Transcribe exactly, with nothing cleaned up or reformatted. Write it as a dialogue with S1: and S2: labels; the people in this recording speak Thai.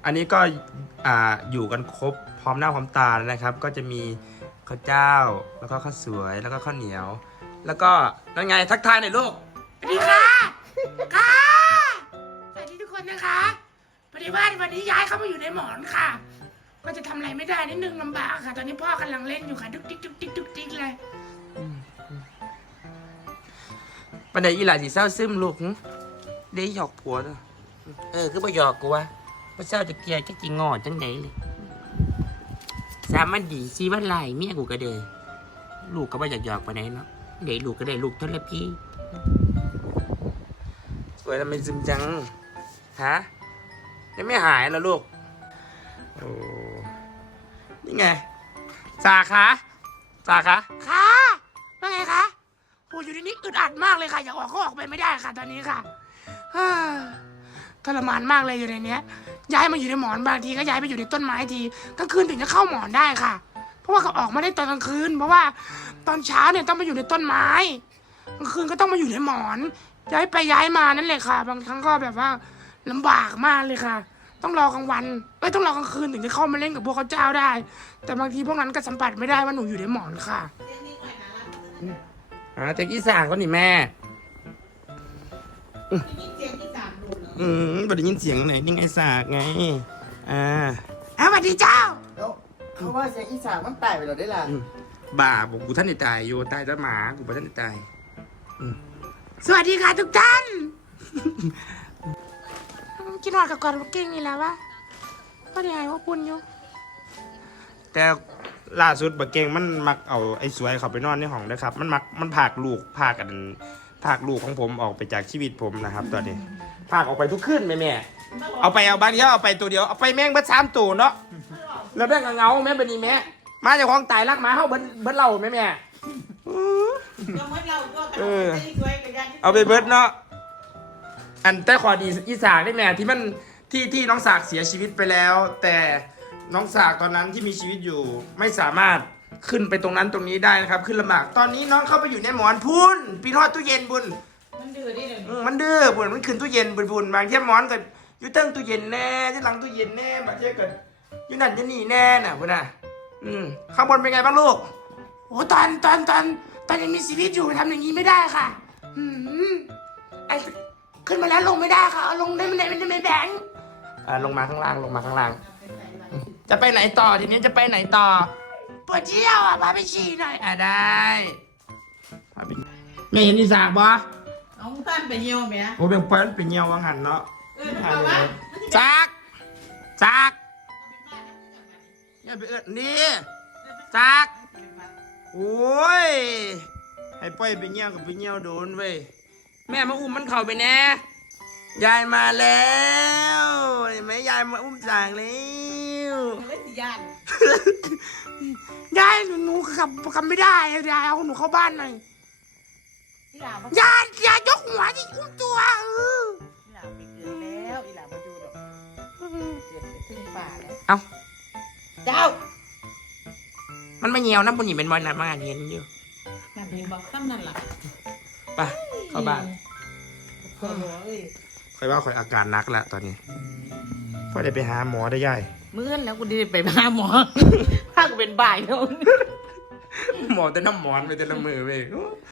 S1: อันนี้ก็อ่าอยู่กันครบพร้อมหน้าพร้อมตาแล้วนะครับ ก็จะมีข้าวเจ้าแล้วก็ข้าวสวยแล้วก็ข้าวเหนียว แล้วก็นั่นไงทักทายหน่อยลูก
S2: สวัสดีค่ะค่ะสวัสดีทุกคนนะคะพอดีว่าวันนี้ย้ายเข้ามาอยู่ในหมอนค่ะ ก็จะทำอะไรไม่ได้นิดนึงลำบากค่ะ ตอนนี้พ่อกำลังเล่นอยู่ค่ะดุ๊กดิ๊กดุ๊กดิ๊กดุ๊กดิ๊กเลย
S1: ปันไดอีหลาสีเศร้าซึมลูกหึได้หยอกผัวเนาะเออคือบ่หยอกกูวะพระเจ้าจะเกลียดจะกินงอจังไดเลยสามวันดีสี่วันไล่เมียกูก็เดยลูกก็บ่อยากหยอกปานใดเนาะเดี๋ยวลูกก็ได้ลูกทรพีสวยทำไมซึมจังฮะยังไม่หายแล้วลูกโอ้นี่ไงสาขาสาขา
S2: ค่ะว่าไงคะโอ้อยู่ในนี้อึดอัดมากเลยค่ะอยากออกก็ออกไปไม่ได้ค่ะ ตอนนี้ค่ะฮ่าทรมานมากเลยอยู่ในเนี้ย ย้ายมาอยู่ในหมอนบางทีก็ย้ายไปอยู่ในต้นไม้ทีกลางคืนถึงจะเข้าหมอนได้ค่ะ เพราะว่าเขาออกมาได้ตอนกลางคืน เพราะว่าตอนเช้าเนี่ยต้องไปอยู่ในต้นไม้กลางคืนก็ต้องมาอยู่ในหมอน ย้ายไปย้ายมานั่นแหละค่ะ บางครั้งก็แบบว่าลำบากมากเลยค่ะ ต้องรอกลางวันเอ้ยต้องรอกลางคืนถึงจะเข้ามาเล่นกับพวกเขาเจ้าได้ แต่บางทีพวกนั้นก็สัมผัสไม่ได้ว่าหนูอยู่ในหมอนค่ะ
S1: อ่าแต่กี้สางก็นี่แม่อืมบ่ได้ยินเสียงไหนนี่ไงสากไงอ่า
S2: อ้าวสวัสดีเจ้า
S3: แล้วเขาว่าเสียงอีสานมันตายไปแล้วได้ล่ะ
S1: อืมบ่าบอกกูท่านได้ตายอยู่ตายแต่หมากูบ่ท่านได้ตายอืม
S2: สวัสดีค่ะทุกท่าน กินหอดกับกอดกิ้งนี่แหล้ววะก็ได้หายว่าปุ่นอยู่
S1: แต่ล่าสุดบักเก่งมันมักเอาไอ้สวยเขาไปนอนในห้องนะครับ มันมักมันพากลูกพากันพากลูกของผมออกไปจากชีวิตผมนะครับตอนนี้พากออกไปทุกคืนแม่แม่เอาไปเอาบางทีเอาไปตัวเดียวเอาไปแม่งเบิดสามตัวเนาะแล้วแม่งก็เงาแม่เป็นนี่แม่มาจากของตายรักหมาเฮาเบิดเบิดเหล่าแม่แม่เออเอาไปเบิดเนาะอันแต่ขอดีอีสากได้แม่ที่มันที่ที่น้องสากเสียชีวิตไปแล้ว แต่น้องสากตอนนั้นที่มีชีวิตอยู่ไม่สามารถขึ้นไปตรงนั้นตรงนี้ได้นะครับ ขึ้นลำบากตอนนี้น้องเข้าไปอยู่ในหมอนพุ่นปีนทอดตู้เย็นบุญมันดื้อดิมันดื้อบุญมันขึ้นตู้เย็นบุญบุญบางเทีหมอนก็อยู่เติ้งตู้เย็นแน่ที่หลังตู้เย็นแน่บางทีก็อยู่นั่นอยู่นี่แน่น่ะบุญน่ะอืมข้างบนเป็นไงบ้างลูก
S2: โอ้ตอนตอนตอนตอนยังมีชีวิตอยู่ทำอย่างนี้ไม่ได้ค่ะ อืมไอ้ขึ้นมาแล้วลงไม่ได้ค่ะเอาลงได้ไม่ได้ไม่ได้ไม่แบง
S1: อ่าลงมาข้างล่างลงมาข้างล่างจะไปไหนต่อทีนี้จะไปไหนต่อ
S2: ปวดเยี่ยวอ่ะพาไปฉี่หน่อย
S1: อ่าได้พาไปไม่เห็นอีสากบ่
S4: เอาท่านไปเยี่ยวไหม
S1: โอ้เป็นเปิ้ลเป็นเงียววังหันเนาะ
S4: เออถ้าว่า
S1: จักจักอย่าไปเอิดนี่จักโอ้ยให้ปล่อยไปเงียวกับไปเงียวโดนเว้ยแม่มาอุ้มมันเข่าไปแน่ยายมาแล้วเห็นไหมยายมาอุ้มจางแล้ว
S4: ไม่สิยาน
S2: ยายหนูหนูขับขับไม่ได้ยายเอาหนูเข้าบ้านหน่อย
S4: อีหลามัน
S2: ยายยายยกหัวที่อุ้มตัวเออ
S4: อีหลาไปเกิดแล้วอีหลามาดูดอกเกิดไปขึ้นป่าแล้ว
S1: เอ้า
S4: เจ้า
S1: มันไม่เงียวนะปุ่นหญิงเป็นบอลนะมาเห็นอยู่
S4: นั่นเองบอกตั้งนั่นล่ะ
S1: ไปเข้าบ้าน
S4: โอ้ย
S1: คอยว่าคอยอาการหนักแล้วตอนนี้พอได้ไปหาหมอได้ย่าย
S4: เมื่อนแล้วกูได้ไปหาหมอพากูเป็นบ่ายแล้ว
S1: หมอแต่น้ำหมอนไปแต่ละมือเว้ย